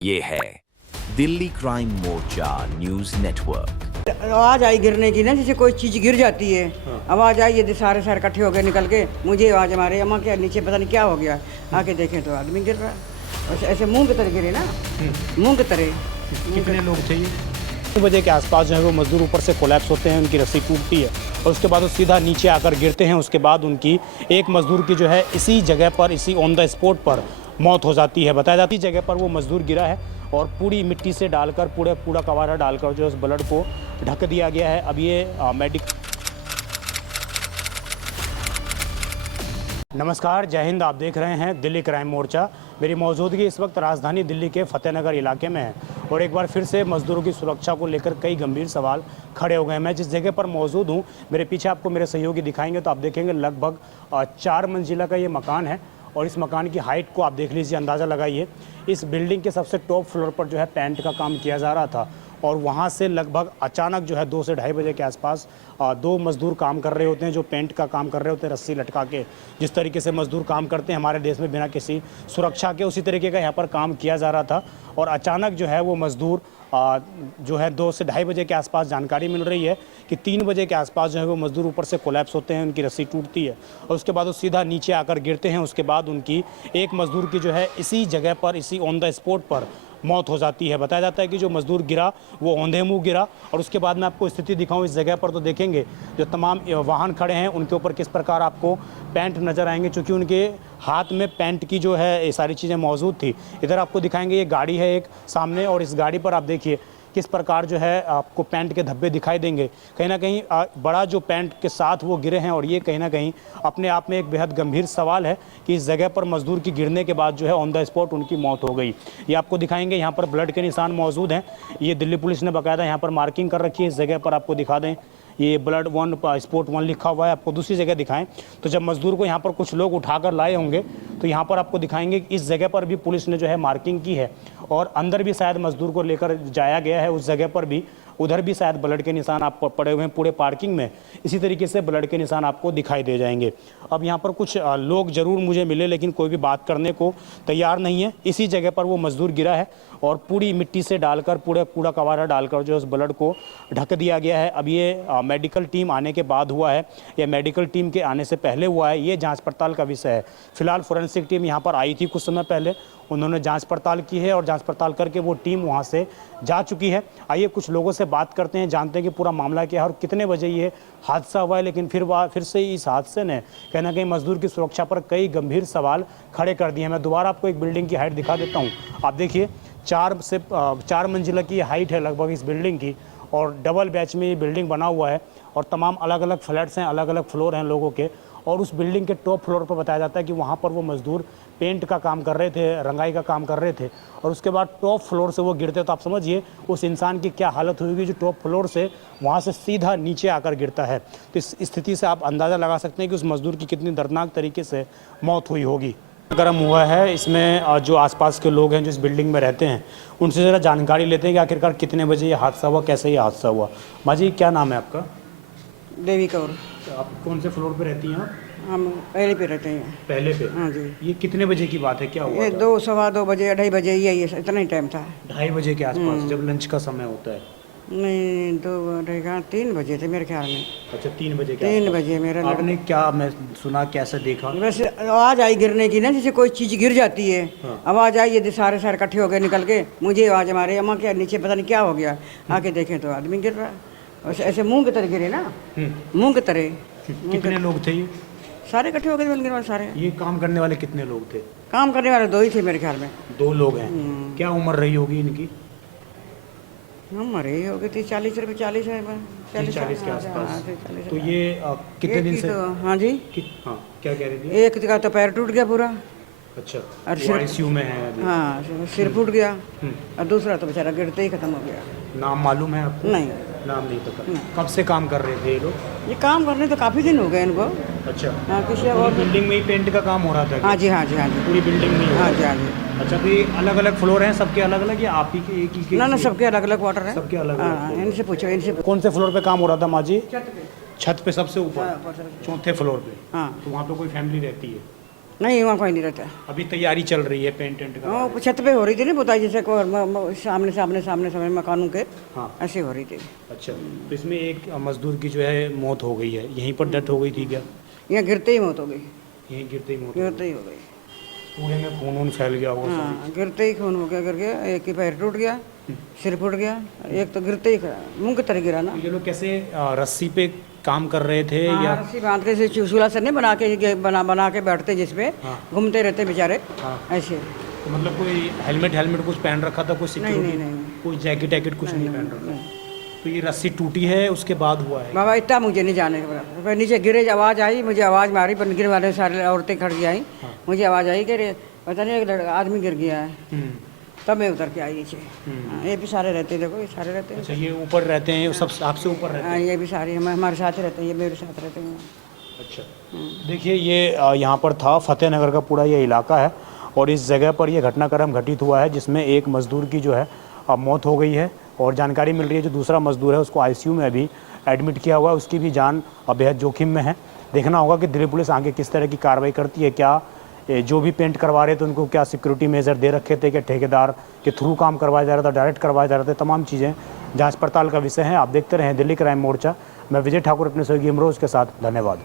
ये है दिल्ली क्राइम मोर्चा news network. आवाज आई गिरने की ना, जैसे कोई चीज गिर जाती है। आवाज आई, ये सारे सारे इकट्ठे हो गए निकल के, मुझे आवाज मारे, अम्मा क्या नीचे पता नहीं क्या हो गया। आके देखें तो आदमी गिर रहा है, ऐसे मुंह की तरह गिरे ना, मुंह की तरह। कितने लोग थे ये? 2 बजे के आसपास जो है वो मजदूर ऊपर से कोलैप्स होते हैं, उनकी रस्सी टूटती है और उसके बाद वो सीधा नीचे आकर गिरते हैं। उसके बाद उनकी एक मजदूर की जो है इसी जगह पर, इसी ऑन द स्पॉट पर मौत हो जाती है। बताया जाती है जगह पर वो मजदूर गिरा है और पूरी मिट्टी से डालकर, पूरा कवारा डालकर जो उस ब्लड को ढक दिया गया है। अब ये नमस्कार, जय हिंद। आप देख रहे हैं दिल्ली क्राइम मोर्चा। मेरी मौजूदगी इस वक्त राजधानी दिल्ली के फतेहनगर इलाके में है और एक बार फिर से मजदूरों की सुरक्षा को लेकर कई गंभीर सवाल खड़े हो गए हैं। मैं जिस जगह पर मौजूद हूँ, मेरे पीछे आपको मेरे सहयोगी दिखाएंगे तो आप देखेंगे लगभग 4 मंजिला का ये मकान है और इस मकान की हाइट को आप देख लीजिए, अंदाज़ा लगाइए। इस बिल्डिंग के सबसे टॉप फ्लोर पर जो है पेंट का काम किया जा रहा था और वहाँ से लगभग अचानक जो है 2 से ढाई बजे के आसपास 2 मजदूर काम कर रहे होते हैं, जो पेंट का काम कर रहे होते हैं रस्सी लटका के। जिस तरीके से मजदूर काम करते हैं हमारे देश में बिना किसी सुरक्षा के, उसी तरीके का यहाँ पर काम किया जा रहा था और अचानक जो है वो मजदूर जो है 2 से ढाई बजे के आसपास जानकारी मिल रही है कि 3 बजे के आसपास जो है वो मजदूर ऊपर से कोलैप्स होते हैं, उनकी रस्सी टूटती है और उसके बाद वो सीधा नीचे आकर गिरते हैं। उसके बाद उनकी एक मजदूर की जो है इसी जगह पर, इसी ऑन द स्पॉट पर मौत हो जाती है। बताया जाता है कि जो मजदूर गिरा वो औंधे मुंह गिरा और उसके बाद मैं आपको स्थिति दिखाऊं इस जगह पर तो देखेंगे जो तमाम वाहन खड़े हैं उनके ऊपर किस प्रकार आपको पेंट नज़र आएंगे, चूँकि उनके हाथ में पेंट की जो है ये सारी चीज़ें मौजूद थी। इधर आपको दिखाएंगे ये गाड़ी है एक सामने और इस गाड़ी पर आप देखिए किस प्रकार जो है आपको पेंट के धब्बे दिखाई देंगे। कहीं ना कहीं बड़ा जो पेंट के साथ वो गिरे हैं और ये कहीं ना कहीं अपने आप में एक बेहद गंभीर सवाल है कि इस जगह पर मजदूर की गिरने के बाद जो है ऑन द स्पॉट उनकी मौत हो गई। ये आपको दिखाएंगे, यहाँ पर ब्लड के निशान मौजूद हैं। ये दिल्ली पुलिस ने बाकायदा यहाँ पर मार्किंग कर रखी है। इस जगह पर आपको दिखा दें, ये ब्लड 1 स्पॉट 1 लिखा हुआ है। आपको दूसरी जगह दिखाएं तो जब मजदूर को यहाँ पर कुछ लोग उठाकर लाए होंगे तो यहाँ पर आपको दिखाएंगे कि इस जगह पर भी पुलिस ने जो है मार्किंग की है और अंदर भी शायद मजदूर को लेकर जाया गया है उस जगह पर भी। उधर भी शायद ब्लड के निशान आपको पड़े हुए हैं पूरे पार्किंग में, इसी तरीके से ब्लड के निशान आपको दिखाई दे जाएंगे। अब यहाँ पर कुछ लोग ज़रूर मुझे मिले लेकिन कोई भी बात करने को तैयार नहीं है। इसी जगह पर वो मजदूर गिरा है और पूरी मिट्टी से डालकर, पूरा कवारा डालकर जो उस ब्लड को ढक दिया गया है। अब ये मेडिकल टीम आने के बाद हुआ है या मेडिकल टीम के आने से पहले हुआ है, ये जाँच पड़ताल का विषय है। फिलहाल फोरेंसिक टीम यहाँ पर आई थी कुछ समय पहले, उन्होंने जांच पड़ताल की है और जांच पड़ताल करके वो टीम वहां से जा चुकी है। आइए कुछ लोगों से बात करते हैं, जानते हैं कि पूरा मामला क्या है और कितने बजे ये हादसा हुआ है। लेकिन फिर से इस हादसे ने कहीं ना कहीं मजदूर की सुरक्षा पर कई गंभीर सवाल खड़े कर दिए हैं। मैं दोबारा आपको एक बिल्डिंग की हाइट दिखा देता हूँ। आप देखिए 4 मंजिला की हाइट है लगभग इस बिल्डिंग की और डबल बैच में ये बिल्डिंग बना हुआ है और तमाम अलग अलग फ्लैट्स हैं, अलग अलग फ्लोर हैं लोगों के। और उस बिल्डिंग के टॉप फ्लोर पर बताया जाता है कि वहाँ पर वो मजदूर पेंट का काम कर रहे थे, रंगाई का काम कर रहे थे और उसके बाद टॉप फ्लोर से वो गिरते। तो आप समझिए उस इंसान की क्या हालत होगी जो टॉप फ्लोर से वहाँ से सीधा नीचे आकर गिरता है। तो इस स्थिति से आप अंदाज़ा लगा सकते हैं कि उस मजदूर की कितनी दर्दनाक तरीके से मौत हुई होगी। गर्म हुआ है, इसमें जो आसपास के लोग हैं जो इस बिल्डिंग में रहते हैं उनसे ज़रा जानकारी लेते हैं कि आखिरकार कितने बजे ये हादसा हुआ, कैसे ये हादसा हुआ। माँ जी, क्या नाम है आपका? देवी कौर। आप कौन से फ्लोर पे रहती हैं? हम पहले पे रहते हैं। पहले पे? हाँ जी। ये कितने बजे की बात है, क्या हुआ? ये 2, सवा 2 बजे, 2:30 बजे, यही इतना ही टाइम था। 2:30 बजे के आसपास जब लंच का समय होता है? नहीं, 3 बजे थे मेरे ख्याल में। अच्छा, 3 बजे के 3 बजे मेरा आपने क्या, मैं सुना, कैसे देखा? वैसे आवाज आई गिरने की ना, जैसे कोई चीज गिर जाती है। आवाज आई, ये सारे सारे इकट्ठे हो गए निकल के, मुझे आवाज मारे, अम्मा क्या नीचे पता नहीं क्या हो गया। आके देखें तो आदमी गिर रहा है, ऐसे मुंह की तरह गिरे ना, मुंह की तरह। कितने लोग थे ये? सारे इकट्ठे हो गए गिरने वाले सारे। ये काम करने वाले कितने लोग थे? काम करने वाले 2 ही थे मेरे ख्याल में। 2 लोग हैं। क्या उम्र रही होगी इनकी? हम मरे हो गए 30-40 रुपये, 40 है, 40 के आसपास। तो ये ये कितने दिन से? हाँ जी। हाँ, क्या कह रही थी? एक का तो पैर टूट गया पूरा। अच्छा, और वो आईसीयू में है अभी? हाँ, सिर फूट गया और दूसरा तो बेचारा गिरते ही खत्म हो गया। नाम मालूम है आपको? नहीं, नाम नहीं पता। कब से काम कर रहे थे ये लोग? ये काम करने तो काफ़ी दिन हो गए इनको। अच्छा। हाँ, किसी पूरी और बिल्डिंग में ही पेंट का काम हो रहा था क्या? हाँ जी, हाँ जी, हाँ जी, पूरी बिल्डिंग में ही हो रहा हाँ जी, हाँ जी। था? अच्छा, तो ये अलग अलग फ्लोर हैं, सबके अलग अलग या आप ही के एक ही के? ना सबके अलग अलग वाटर है। सबके अलग हाँ, अलग। इनसे पूछो, इनसे। कौन से फ्लोर पे काम हो रहा था माँ जी? छत पे। छत पे सबसे ऊपर? हाँ, 4थे फ्लोर पे? हाँ। तो वहाँ पे कोई फैमिली रहती है? नहीं वहाँ कोई नहीं रहता। अभी तैयारी चल रही है पेंट वेंट का? वो छत पे हो रही थी ना पुताई, जैसे को सामने सामने सामने सामने मकानों के हाँ। ऐसे हो रही थी। अच्छा, तो इसमें एक मजदूर की जो है मौत हो गई है, यहीं पर डेथ हो गई थी क्या? यहाँ गिरते ही मौत हो गई, यहीं गिरते ही मौत हो गिरते ही हो गई। गई। पूरे में खून वून फैल गया होगा। हाँ गिरते ही खून हो गया, गिर गया, एक ही पैर टूट गया, सिर फूट गया, एक तो गिरते ही मुंह की तरह गिरा ना। तो ये लोग कैसे रस्सी पे काम कर रहे थे हाँ, या? रस्सी बांध के चूसुला से नहीं बना के बैठते जिसपे हाँ। घूमते रहते बेचारे हाँ। ऐसे। तो मतलब कोई हेलमेट कुछ पहन रखा था, कोई सिक्योरिटी, नहीं। कोई जैकेट कुछ नहीं पहन रखा? तो ये रस्सी टूटी है उसके बाद हुआ है? बाबा इतना मुझे नहीं जाने का, पर नीचे गिरे, आवाज़ आई, मुझे आवाज़ मारी, पर गिरने वाले सारे औरतें खड़ी आई, मुझे आवाज़ आई कि पता नहीं एक लड़का आदमी गिर गया है, तब मैं उतर के आई नीचे। हाँ, ये भी सारे रहते हैं, देखो ये सारे रहते हैं। अच्छा, ये ऊपर रहते हैं सब, आपसे ऊपर रहते हैं? हाँ ये भी सारे हमारे साथ ही रहते हैं, ये मेरे साथ रहते हैं। अच्छा, देखिए ये यहाँ पर था फतेहनगर का पूरा ये इलाका है और इस जगह पर ये घटनाक्रम घटित हुआ है जिसमें एक मज़दूर की जो है अब मौत हो गई है और जानकारी मिल रही है जो दूसरा मज़दूर है उसको आईसीयू में अभी एडमिट किया हुआ है, उसकी भी जान बेहद जोखिम में है। देखना होगा कि दिल्ली पुलिस आगे किस तरह की कार्रवाई करती है, क्या जो भी पेंट करवा रहे थे उनको क्या सिक्योरिटी मेजर दे रखे थे, कि ठेकेदार के थ्रू काम करवाया जा रहा था, डायरेक्ट करवाया जा रहा था, तमाम चीज़ें जांच पड़ताल का विषय है। आप देखते रहें दिल्ली क्राइम मोर्चा। मैं विजय ठाकुर अपने सहयोगी इमरोज के साथ, धन्यवाद।